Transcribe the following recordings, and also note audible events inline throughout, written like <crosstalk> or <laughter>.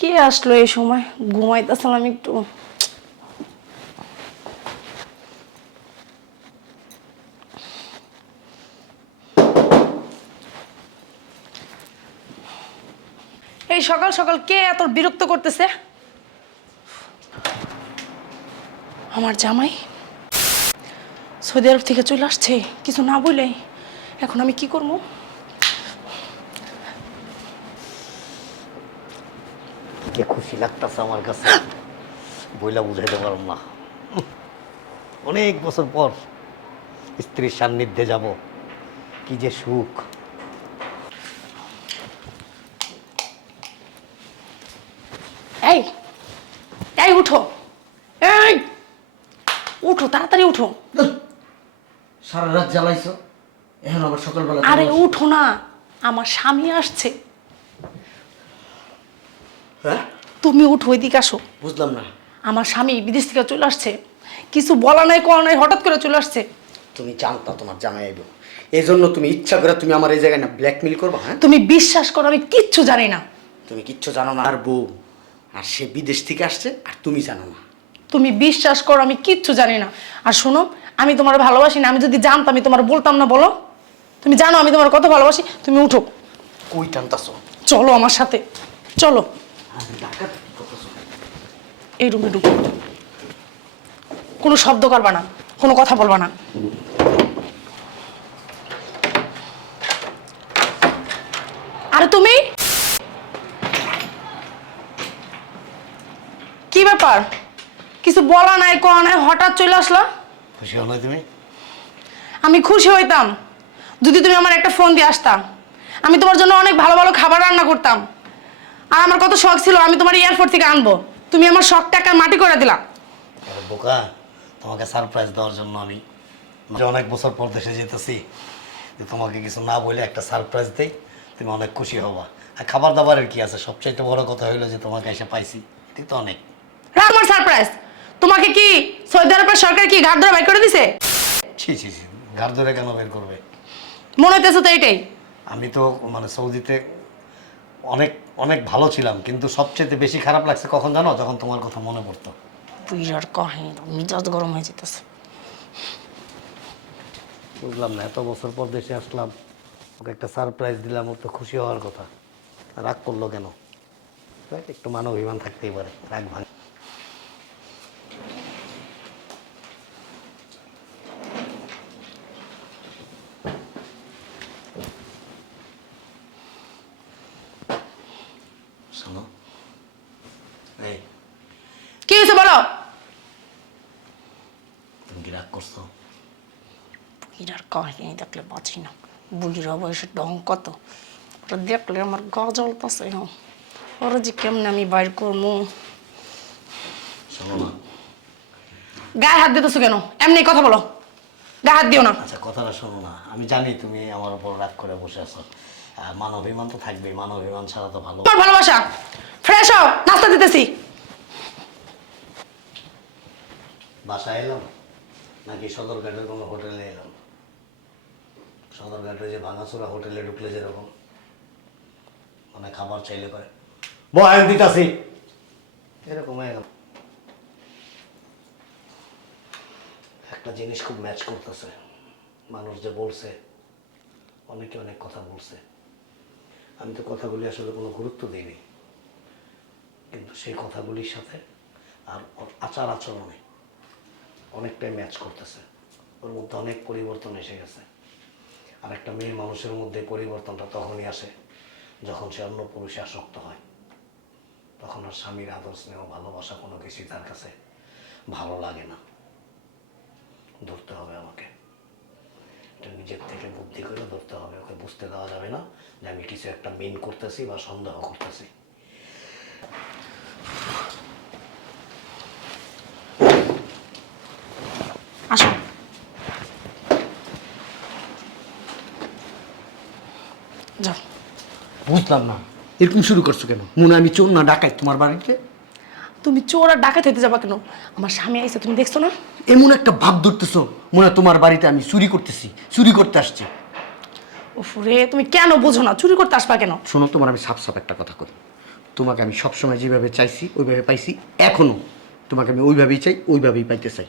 কে আসলো এই সময়? ঘুমাইতেছিলাম একটু। এই সকাল সকাল কে এত বিরক্ত করতেছে? আমার জামাই সৌদি আরব থেকে চলে আসছে, কিছু না বলে এখন আমি কি করব কে খুশি লাগতেছে আমার কাছে। বইলা বুঝাইতে পারলাম না। অনেক বছর পর স্ত্রীর সান্নিধ্যে যাব। কি যে সুখ। এই এই উঠো। এই উঠো তাড়াতাড়ি উঠো। সারা রাত জ্বালাইছো এখন আবার সকালবেলা আরে উঠো না আমার স্বামী আসছে। হ্যাঁ? তুমি উঠো ওইদিকে আসো। বুঝলাম না। আমার স্বামী বিদেশ থেকে চলে আসছে। কিছু বলা নাই করা নাই হঠাৎ করে চলে আসছে। তুমি জানতা তোমার জামাই আইব। এই জন্য তুমি ইচ্ছা করে তুমি আমার এই জায়গায় না ব্ল্যাকমেল করবা হ্যাঁ? তুমি বিশ্বাস করো আমি কিচ্ছু জানি না। তুমি কিচ্ছু জানো না। আর বউ আর সে বিদেশ থেকে আসছে আর তুমি জানো না। তুমি বিশ্বাস করো আমি কিচ্ছু জানি না। আর শোনো আমি তোমার ভালোবাসি না আমি যদি জানতাম আমি তোমার বলতাম না বলো। তুমি জানো আমি তোমার কত ভালোবাসি তুমি উঠো। কই টানতাছো? চলো আমার সাথে। চলো। এই রুমে ঢুকো। কোনো শব্দ করবা না কোনো কথা বলবা না। আরে তুমি? কি ব্যাপার? কিছু বলা নাই করা নাই হঠাৎ চলে আসলো? খুশি হলো তুমি? আমি খুশি হইতাম। যদি তুমি আমার একটা ফোন দিয়ে আসতাম আমি তোমার জন্য অনেক ভালো ভালো খাবার রান্না করতাম। আর আমার কত শখ ছিল আমি তোমার এয়ারপোর্ট থেকে আনব। তুমি আমার শখ টাকা মাটি করে দিলা। আরে বোকা তোমাকে সারপ্রাইজ দেওয়ার জন্য আমি যে অনেক বছর পর দেশে যেতেছি যে তোমাকে কিছু না বলে একটা সারপ্রাইজ দেই তুমি অনেক খুশি হবা। আর খাবার দাবারের কি আছে? সবচাইতে বড় কথা হইল যে তোমাকে এসে পাইছি ঠিক তো অনেক। আমার সারপ্রাইজ তোমাকে কি সৌদি আরবের সরকার কি ঘাট ধরে বাইর করে দিছে? ছি ছি ছি ঘর ধরে কেন বের করবে? মনে হইতেছে তো এইটাই আমি তো মানে সৌদিতে অনেক অনেক ভালো ছিলাম কিন্তু সবচেয়ে বেশি খারাপ লাগছে কখন জানো? যখন তোমার কথা মনে পড়তো। তুই আর কাহিনী মিজাজ গরম হয়ে যেতেছে। বুঝলাম না এত বছর পর দেশে আসলাম ওকে একটা সারপ্রাইজ দিলাম ওর তো খুশি হওয়ার কথা। রাগ করল কেন? একটু মান অভিমান থাকতেই পারে রাগ ভাঙ। শোনো এই কি হয়েছে বলো তুমি কি রাগ করছ বুড়ির কাহিনী দেখলে বাঁচি না বুড়ির বয়সে ডং কত ওরা দেখলে আমার গা জ্বলতেছে ওরা যে কেমনে আমি বাইর করব শোনো না গায়ে হাত দিতেছো কেন এমনি কথা বলো গায়ে হাত দিও না আচ্ছা কথাটা শোনো না আমি জানি তুমি আমার উপর রাগ করে বসে আছো আর মান অভিমান তো থাকবেই মান অভিমান ছাড়া তো ভালো। তোমার ভালোবাসা? ফ্রেশ হও নাস্তা দিতেছি। বাসায় এলাম নাকি সদরঘাটের কোনো হোটেলে এলাম? সদরঘাটের যে ভাঙাচোরা হোটেলে ঢুকলে যেরকম মানে খাবার চাইলে করে। বয়ান দিতাছি। এরকম হয়ে গেল। একটা জিনিস খুব ম্যাচ করতেছে। মানুষ যে বলছে অনেকে অনেক কথা বলছে। আমি তো কথাগুলি আসলে কোনো গুরুত্ব দিইনি। কিন্তু সেই কথাগুলির সাথে আর আচার আচরণে অনেকটাই ম্যাচ করতেছে। ওর মধ্যে অনেক পরিবর্তন এসে গেছে। আর একটা মেয়ে মানুষের মধ্যে পরিবর্তনটা তখনই আসে যখন সে অন্য পুরুষে আসক্ত হয়। তখন আর স্বামীর আদর স্নেহ, ভালোবাসা কোনো কিছুই তার কাছে ভালো লাগে না। ধরতে হবে আমাকে। এটা নিজের থেকে বুদ্ধি করে ধরতে হবে ওকে বুঝতে দেওয়া যাবে না যে আমি কিছু একটা মেন করতেছি বা সন্দেহ করতেছি। আসো যাও। বুঝলাম না এরকম শুরু করছ কেন? মনে আমি চোর না ডাকাই তোমার বাড়িতে? তুমি চোর আর ডাকাত হইতে যাবা কেন? আমার স্বামী আইসে তুমি দেখছ না? এমন একটা ভাব ধরতেছো মনে হয় তোমার বাড়িতে আমি চুরি করতেছি চুরি করতে আসছি। উফরে তুমি কেন বোঝো না? চুরি করতে আসবা কেন? শোনো তোমার আমি সাফ সাফ একটা কথা করি তোমাকে আমি সবসময় যেভাবে চাইছি ওইভাবে পাইছি এখনও তোমাকে আমি ওইভাবেই চাই ওইভাবেই পাইতে চাই।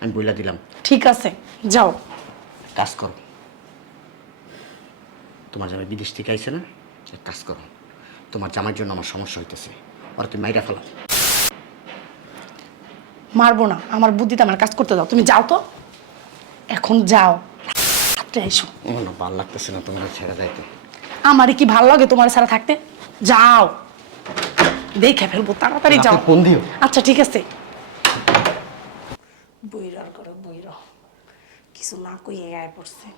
আমি বইলা দিলাম। ঠিক আছে যাও। কাজ করো। তোমার জামাই বিদেশ থেকে আইছে না? এক কাজ করো। তোমার জামাইয়ের জন্য আমার সমস্যা হইতেছে। আর তুমি মাইরা ফেলা। মারবো না আমার বুদ্ধিতে আমার কাজ করতে দাও। তুমি যাও তো। এখন যাও। রাত্রে এসো। আমার না ভালো লাগতেছে না তোমার ছেড়ে যাইতে। আমারই কি ভালো লাগে তোমার ছাড়া থাকতে? যাও। দেখে ফেলব তাড়াতাড়ি যাও। ফোন দিও। আচ্ছা ঠিক আছে। বইরার করে বইর কিছু না কইয়ে গায়ে পড়ছে।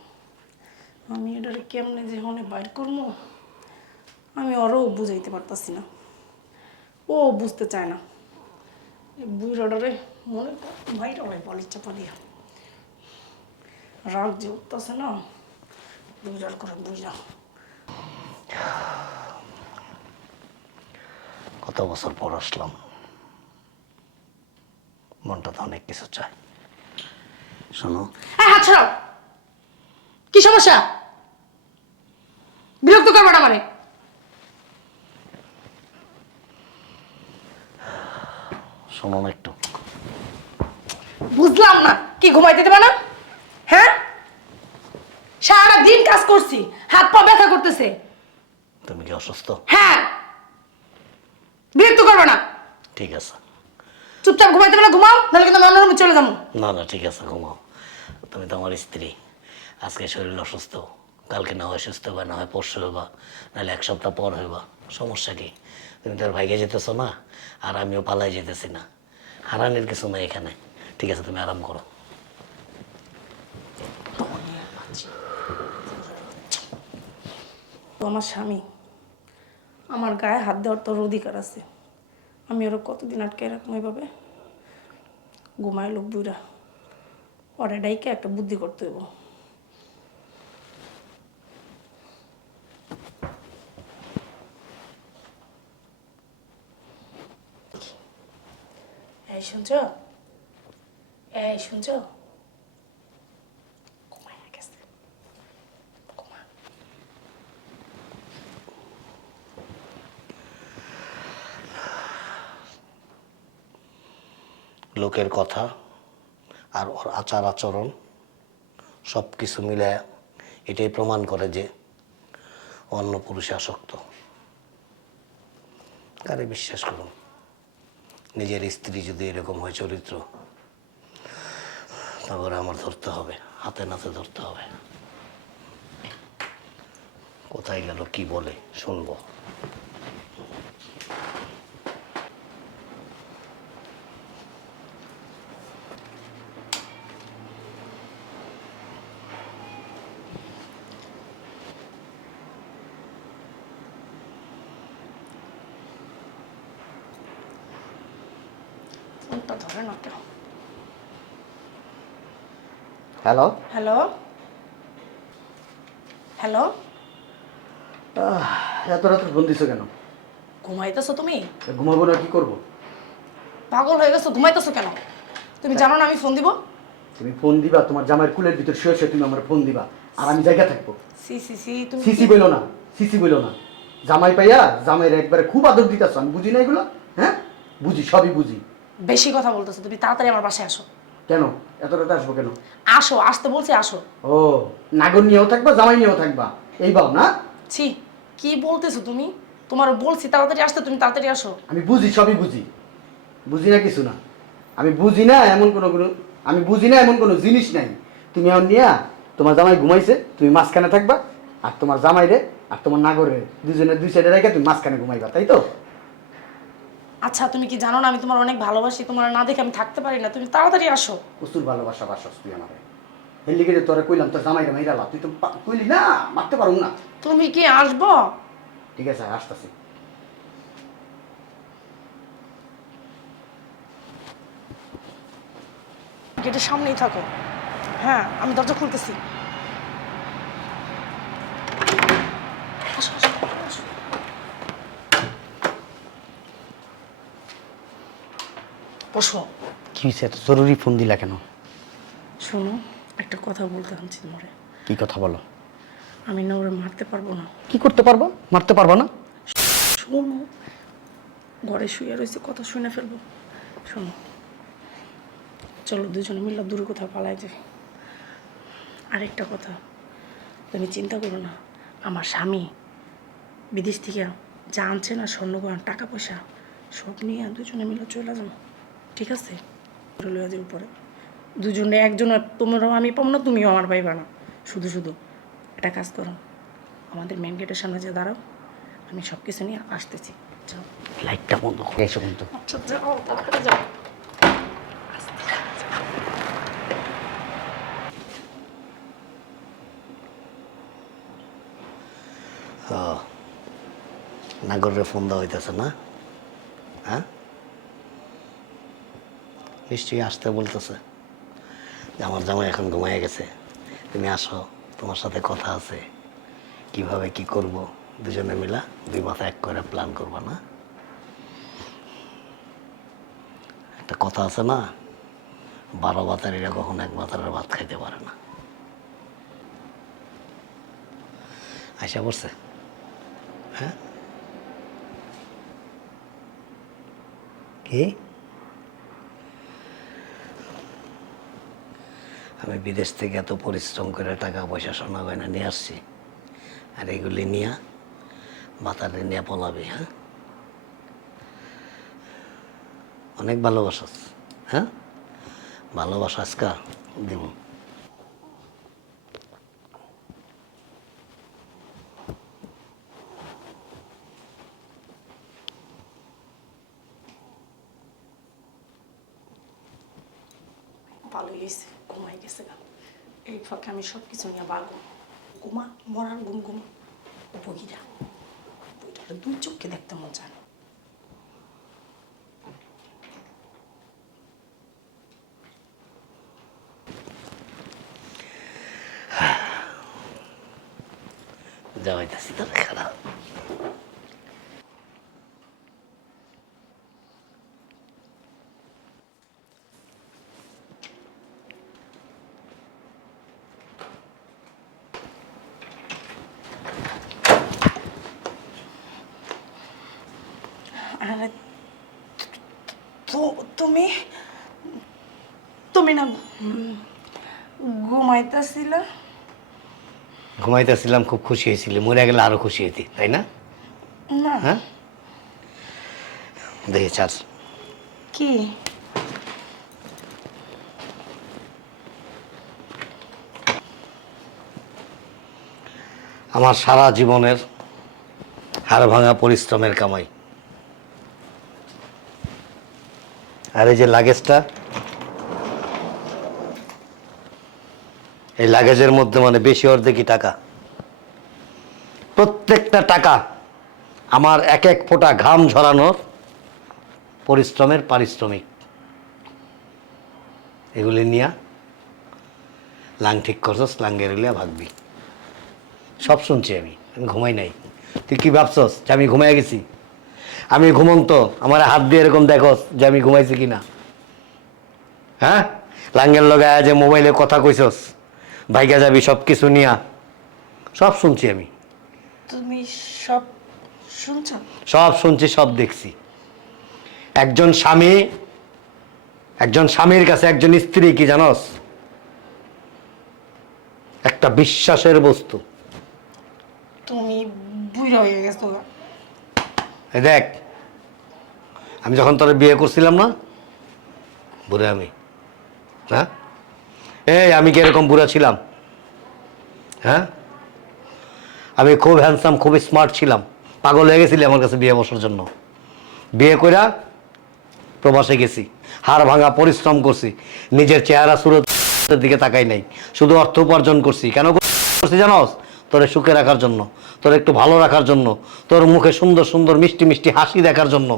আমি এটারে কেমনে যে হনে বাইর করব? আমি ওরও বুঝাইতে পারতাছি না। ও বুঝতে চায় না। বুইরাডারে মনে বাইরে হয় বল ইচ্ছা পালিয়া রাগ যে উঠতেছে না বুইরার করে বুইরা। কত বছর পর আসলাম। মনটা তো অনেক কিছু চায়। শোনো। হাত ছাড়াও কি সমস্যা? বিরক্ত করবে না মানে শোনো না একটু। বুঝলাম না কি ঘুমাইতে দেবে না? হ্যাঁ? সারা দিন কাজ করছি হাত পা ব্যথা করতেছে। তুমি কি অসুস্থ? হ্যাঁ। বিরক্ত করবে না। ঠিক আছে। চুপচাপ ঘুমাইতে ঘুমাও নাহলে কিন্তু আমি অন্য রুমে চলে যাব। না না ঠিক আছে ঘুমাও। তুমি তো আমার স্ত্রী। আজকে শরীর অসুস্থ। কালকে না হয় সুস্থ হবে না হয় পরশু হইবা নাহলে এক সপ্তাহ পর হইবা। সমস্যা কি? তুমি তোর ভাইকে যেতেছো না আর আমিও পালাই যেতেছি না। হারানির কিছু নাই এখানে। ঠিক আছে, তুমি আরাম করো। আমার স্বামী, আমার গায়ে হাত দেওয়ার তোর অধিকার আছে। আমি ওরা কতদিন আটকে রাখব এভাবে? ঘুমায় লোক বুড়া ওরা ডাইকে একটা বুদ্ধি করতে হইব। এই শুনছ? এই শুনছ? লোকের কথা আর ওর আচার আচরণ সব কিছু মিলে এটাই প্রমাণ করে যে অন্য পুরুষে আসক্ত। আরে বিশ্বাস করুন? নিজের স্ত্রী যদি এরকম হয় চরিত্র, তারপরে আমার ধরতে হবে, হাতে নাতে ধরতে হবে। কোথায় গেল, কি বলে, শুনব। ফোনটা ধরে না কেন হ্যালো? হ্যালো? হ্যালো এত রাত্রে ফোন দিছো কেন? ঘুমাইতেছো তুমি? ঘুমাবো না কি করব? পাগল হয়ে গেছো ঘুমাইতেছো কেন? তুমি জানো না আমি ফোন দিব? তুমি ফোন দিবা তোমার জামাইয়ের কুলের ভিতর শুয়ে শুয়ে তুমি আমার ফোন দিবা আর আমি জায়গা থাকব। সি সি সি তুমি সিসি বইলো না সিসি বইলো না। জামাই পাইয়া জামাইয়ের একবারে খুব আদর দিতেছো আমি বুঝি না এগুলো? হ্যাঁ? বুঝি সবই বুঝি। বেশি কথা বলতেছো তুমি তাড়াতাড়ি আমার বাসায় আসো। কেন? এত রাতে আসব কেন? আসো আসতে বলছি আসো। ও নাগর নিয়েও থাকবা জামাই নিয়েও থাকবা? এই বাও না? ছি কি বলতেছো তুমি? তোমার বলছি তাড়াতাড়ি আসতে তুমি তাড়াতাড়ি আসো। আমি বুঝি সবই বুঝি। বুঝি না কিছু না। আমি বুঝি না এমন কোনো কোনো আমি বুঝি না এমন কোনো জিনিস নাই। তুমি এখন নিয়া তোমার জামাই ঘুমাইছে তুমি মাঝখানে থাকবা আর তোমার জামাই রে আর তোমার নাগর রে দুজনে দুই সাইডে রেখে তুমি মাঝখানে ঘুমাইবা তাই তো? আচ্ছা তুমি কি জানো না আমি তোমার অনেক ভালোবাসি? তোমার না দেখে আমি থাকতে পারি না। তুমি তাড়াতাড়ি আসো। প্রচুর ভালোবাসা বাসস তুই আমার। হেলিকে যে তোরে কইলাম তোর জামাইরা মাইরালা তুই তো পা- কইলি না মারতে পারো না। তুমি কি আসব? ঠিক আছে আসতেছি। গেটের সামনেই থাকো। হ্যাঁ আমি দরজা খুলতেছি। আসো, আসো, আসো। বসো। কি হয়েছে এত জরুরি ফোন দিলা কেন? শোনো একটা কথা বলতে আনছি তোমারে। কি কথা বলো? আমি না ওরে মারতে পারব না। কি করতে পারব? মারতে পারব না? শোনো ঘরে শুয়ে রয়েছে কথা শুনে ফেলব। শোনো চলো দুজনে মিলে দূরে কোথাও পালাই যাই। আরেকটা কথা তুমি চিন্তা করো না আমার স্বামী বিদেশ থেকে যা আনছে না স্বর্ণগহন টাকা পয়সা সব নিয়ে দুজনে মিলে চলে যাব। ঠিক আছে? লইয়া যাব পরে। দুজনে একজন তোমরাও আমি পাবো না তুমিও আমার পাইবা না। শুধু শুধু একটা কাজ করো। আমাদের মেন গেটের সামনে যে দাঁড়াও আমি সব কিছু নিয়ে আসতেছি। যাও। লাইটটা বন্ধ করে এসো কিন্তু। আচ্ছা যাও তাড়াতাড়ি যাও। নাগরে ফোন দেওয়া হইতেছে না হ্যাঁ নিশ্চয়ই আসতে বলতেছে। আমার জামাই এখন ঘুমায় গেছে। তুমি আসো, তোমার সাথে কথা আছে। কীভাবে কি করব? দুজনে মিলা দুই মাথা এক করে প্ল্যান করবা না? একটা কথা আছে না, বারো বাতারিরা কখন এক বাতারের ভাত খাইতে পারে না। আশা করছে হ্যাঁ? কি? আমি বিদেশ থেকে এত পরিশ্রম করে টাকা পয়সা সোনা গয়না নিয়ে আসছি। আর এগুলি নিয়ে বাতারে নিয়ে পলাবি হ্যাঁ? অনেক ভালোবাসাস হ্যাঁ? ভালোবাসা আজকা দিব ভালোই হয়েছে ঘুমাই গেছে গা এই ফাঁকে আমি সব কিছু নিয়ে বাগো। ঘুমা, মরার গুম ঘুমা। বইরা বইটা দুই চোখকে দেখতে মন চায় না। <sighs> যাওয়াইতেছি তো খারাপ আরে তো তুমি? তুমি না ঘুমাইতেছিলা? ঘুমাইতেছিলাম খুব খুশি হয়েছিলি। মরে গেলে আরও খুশি হইতি তাই না? না। হ্যাঁ? দেখে চার কি? আমার সারা জীবনের হাড় ভাঙা পরিশ্রমের কামাই। আর এই যে লাগেজটা এই লাগেজের মধ্যে মানে বেশি অর্ধেকই টাকা। প্রত্যেকটা টাকা আমার এক এক ফোঁটা ঘাম ঝরানোর পরিশ্রমের পারিশ্রমিক। এগুলি নিয়া লাং ঠিক করছস, লাঙ্গের হইলে ভাগবি। সব শুনছি আমি আমি ঘুমাই নাই। তুই কি ভাবছস যে আমি ঘুমাই গেছি? আমি ঘুমন্ত আমার হাত দিয়ে এরকম দেখো যে আমি ঘুমাইছি কি না হ্যাঁ? লাঙ্গের লগায় যে মোবাইলে কথা কইছস ভাইগা যাবি সব কিছু নিয়া। সব শুনছি আমি। তুমি সব শুনছ? সব শুনছি সব দেখছি। একজন স্বামী একজন স্বামীর কাছে একজন স্ত্রী কি জানস? একটা বিশ্বাসের বস্তু। তুমি বুড়া হয়ে গেছো। দেখ, আমি যখন তোর বিয়ে করছিলাম না, বুড়া আমি হ্যাঁ? এই আমি কি এরকম বুড়া ছিলাম? হ্যাঁ? আমি খুব হ্যান্ডসাম খুব স্মার্ট ছিলাম, পাগল হয়ে গেছিলি আমার কাছে বিয়ে বসার জন্য। বিয়ে কইরা প্রবাসে গেছি, হাড় ভাঙা পরিশ্রম করছি, নিজের চেহারা সুরতের দিকে তাকাই নাই, শুধু অর্থ উপার্জন করছি। কেন করছি জানোস? তোরে সুখে রাখার জন্য, তোর একটু ভালো রাখার জন্য, তোর মুখে সুন্দর সুন্দর মিষ্টি মিষ্টি হাসি দেখার জন্য।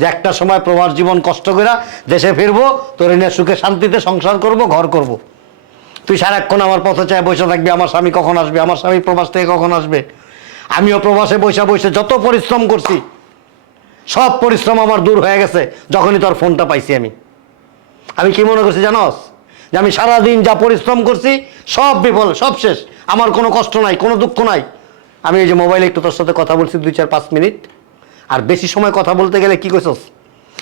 যে একটা সময় প্রবাস জীবন কষ্ট করে দেশে ফিরবো, তোর নিয়ে সুখে শান্তিতে সংসার করব, ঘর করব। তুই সারাক্ষণ আমার পথে চায় বসে থাকবি, আমার স্বামী কখন আসবে, আমার স্বামী প্রবাস থেকে কখন আসবে? আমিও প্রবাসে বসে বসে যত পরিশ্রম করছি, সব পরিশ্রম আমার দূর হয়ে গেছে, যখনই তোর ফোনটা পাইছি আমি। আমি কি মনে করছি জানোস? যে আমি সারাদিন যা পরিশ্রম করছি, সব বিফল, সব শেষ। আমার কোনো কষ্ট নাই, কোনো দুঃখ নাই। আমি এই যে মোবাইলে একটু তোর সাথে কথা বলছি দুই চার পাঁচ মিনিট। আর বেশি সময় কথা বলতে গেলে কি কইছস?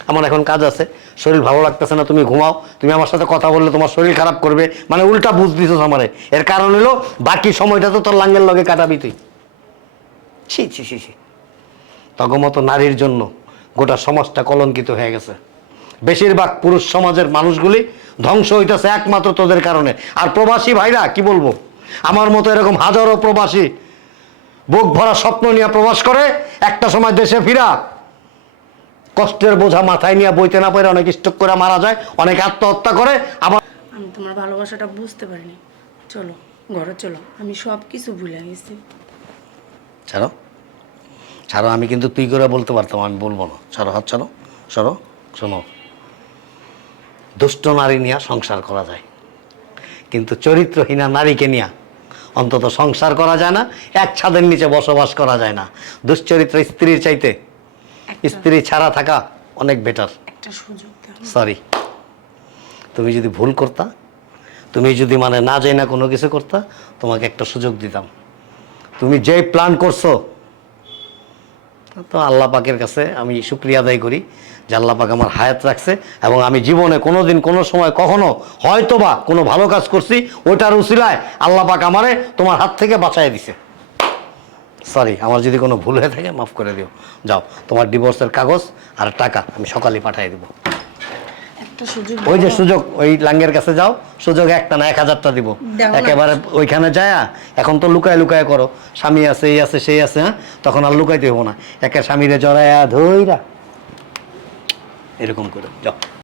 আমার এখন কাজ আছে, শরীর ভালো লাগতেছে না, তুমি ঘুমাও। তুমি আমার সাথে কথা বললে তোমার শরীর খারাপ করবে। মানে উল্টা বুঝ দিছস আমারে। এর কারণ হলো, বাকি সময়টা তো তোর লাঙ্গের লগে কাটাবি তুই। ছি ছি ছি ছি। তগমতো নারীর জন্য গোটা সমাজটা কলঙ্কিত হয়ে গেছে। বেশিরভাগ পুরুষ সমাজের মানুষগুলি ধ্বংস হইতেছে একমাত্র তোদের কারণে। আর প্রবাসী ভাইরা, কি বলব? আমার মতো এরকম হাজারো প্রবাসী বুক ভরা স্বপ্ন নিয়ে প্রবাস করে একটা সময় দেশে ফিরা কষ্টের বোঝা মাথায় নিয়ে বইতে না পারে অনেক স্টক করে মারা যায় অনেক আত্মহত্যা করে আবার আমি তোমার ভালোবাসাটা বুঝতে পারিনি। চলো ঘরে চলো আমি সব কিছু ভুলে গেছি। ছাড়ো ছাড়ো আমি কিন্তু তুই করে বলতে পারতাম আমি বলব না। ছাড়ো হাত ছাড়ো সরো শোনো। দুষ্ট নারী নিয়ে সংসার করা যায় কিন্তু চরিত্রহীনা নারীকে নিয়ে অন্তত সংসার করা যায় না এক ছাদের নিচে বসবাস করা যায় না। দুশ্চরিত্র স্ত্রীর চাইতে স্ত্রী ছাড়া থাকা অনেক বেটার একটা সুযোগ সরি তুমি যদি ভুল করতা তুমি যদি মানে না যাই না কোনো কিছু করতা তোমাকে একটা সুযোগ দিতাম। তুমি যে প্ল্যান করছ তো আল্লাহ পাকের কাছে আমি শুক্রিয়া আদায় করি। আল্লাহ আমার হায়াত রাখছে এবং আমি জীবনে কোনো দিন কোনো সময় কখনো হয়তোবা কোনো ভালো কাজ করছি ওইটার উসিলায় আল্লাহ পাক আমারে তোমার হাত থেকে বাঁচাই দিছে। সরি আমার যদি কোনো ভুল হয়ে থাকে মাফ করে দিও। যাও তোমার ডিভোর্সের কাগজ আর টাকা আমি সকালে পাঠিয়ে দেবো। ওই যে সুযোগ ওই লাঙ্গের কাছে যাও সুযোগ একটা না এক হাজারটা দিব। একেবারে ওইখানে যায় এখন তো লুকায় লুকায় করো। স্বামী আছে এই আছে সেই আছে হ্যাঁ? তখন আর লুকাইতে হব না। একে স্বামীরে জড়ায়া ধইরা এরকম করে যাও